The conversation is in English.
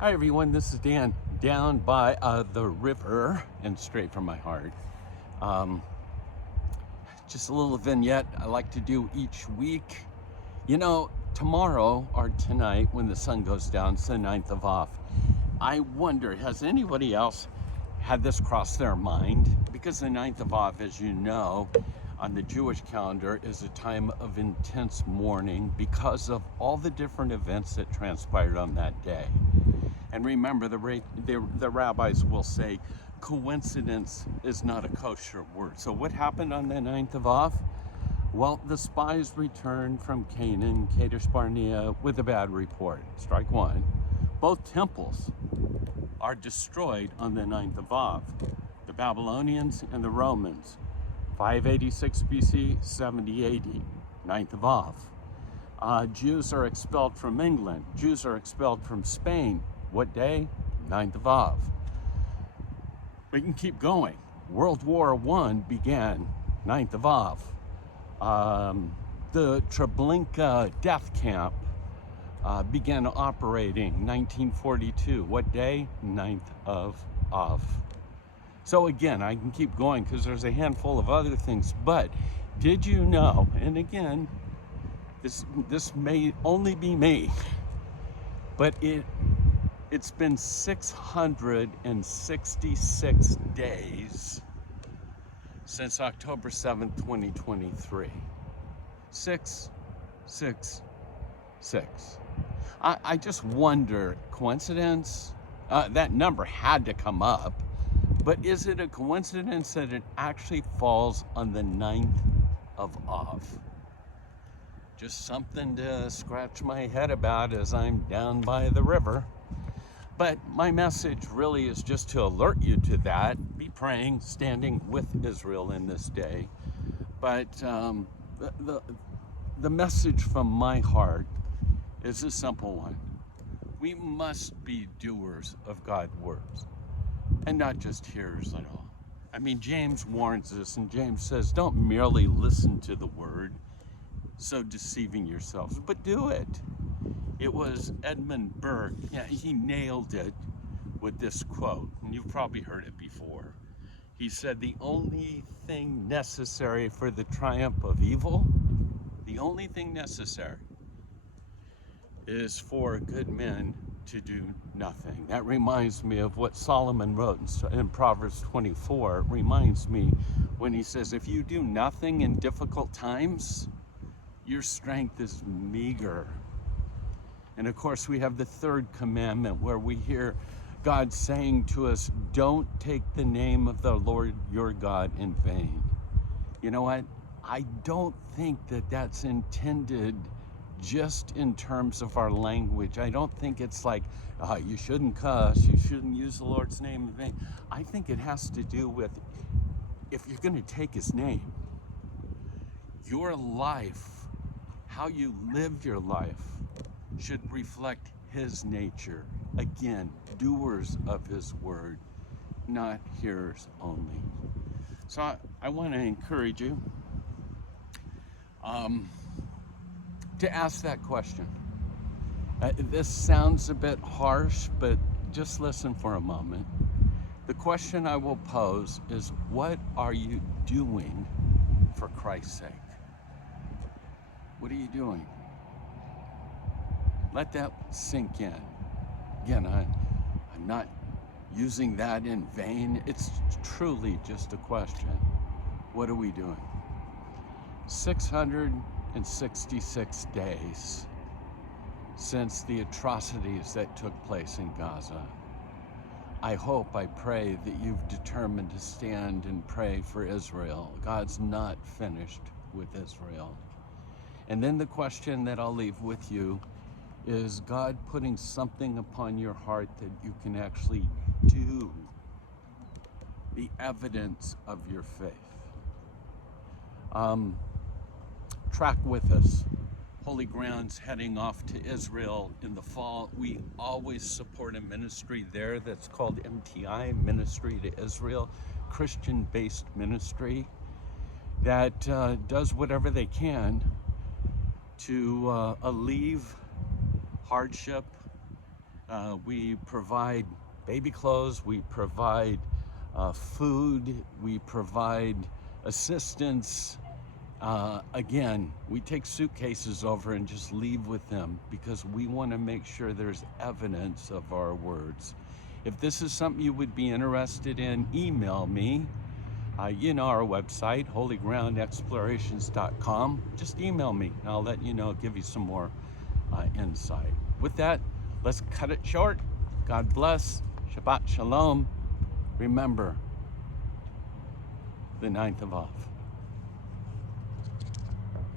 Hi everyone, this is Dan, down by the river and straight from my heart. Just a little vignette I like to do each week. You know, tomorrow or tonight when the sun goes down, it's the 9th of Av. I wonder, has anybody else had this cross their mind? Because the 9th of Av, as you know, on the Jewish calendar is a time of intense mourning because of all the different events that transpired on that day. And remember, the rabbis will say, coincidence is not a kosher word. So what happened on the 9th of Av? Well, the spies returned from Canaan, Kadesh Barnea, with a bad report. Strike one. Both temples are destroyed on the 9th of Av. The Babylonians and the Romans, 586 BC, 70 AD, 9th of Av. Jews are expelled from England. Jews are expelled from Spain. What day? 9th of Av. We can keep going. World War I began 9th of Av. The Treblinka death camp began operating 1942. What day? 9th of Av. So again, I can keep going because there's a handful of other things, but did you know, and again, this may only be me, but it's been 666 days since October 7th, 2023. 666. I just wonder, coincidence? That number had to come up, but is it a coincidence that it actually falls on the 9th of Av? Just something to scratch my head about as I'm down by the river. But my message really is just to alert you to that. Be praying, standing with Israel in this day. But the message from my heart is a simple one. We must be doers of God's words and not just hearers at all. I mean, James warns us, and James says, don't merely listen to the word, so deceiving yourselves, but do it. It was Edmund Burke, yeah, he nailed it with this quote, and you've probably heard it before. He said, the only thing necessary for the triumph of evil, the only thing necessary is for good men to do nothing. That reminds me of what Solomon wrote in Proverbs 24. It reminds me when he says, if you do nothing in difficult times, your strength is meager. And of course, we have the third commandment where we hear God saying to us, don't take the name of the Lord your God in vain. You know what? I don't think that that's intended just in terms of our language. I don't think it's like, you shouldn't cuss, you shouldn't use the Lord's name in vain. I think it has to do with, if you're going to take his name, your life, how you live your life, should reflect his nature. Again, doers of his word, not hearers only. So I want to encourage you to ask that question. This sounds a bit harsh, but just listen for a moment. The question I will pose is, what are you doing for Christ's sake? What are you doing? Let that sink in. Again, I'm not using that in vain. It's truly just a question. What are we doing? 666 days since the atrocities that took place in Gaza. I hope, I pray that you've determined to stand and pray for Israel. God's not finished with Israel. And then the question that I'll leave with you is, God putting something upon your heart that you can actually do? The evidence of your faith. Track with us. Holy Ground's heading off to Israel in the fall. We always support a ministry there that's called MTI, Ministry to Israel, Christian-based ministry that does whatever they can to alleviate hardship, We provide baby clothes, we provide food, we provide assistance. Again, we take suitcases over and just leave with them because we want to make sure there's evidence of our words. If this is something you would be interested in, email me. You know our website, holygroundexplorations.com. Just email me and I'll let you know, give you some more insight. With that, let's cut it short. God bless. Shabbat Shalom. Remember, the 9th of Av.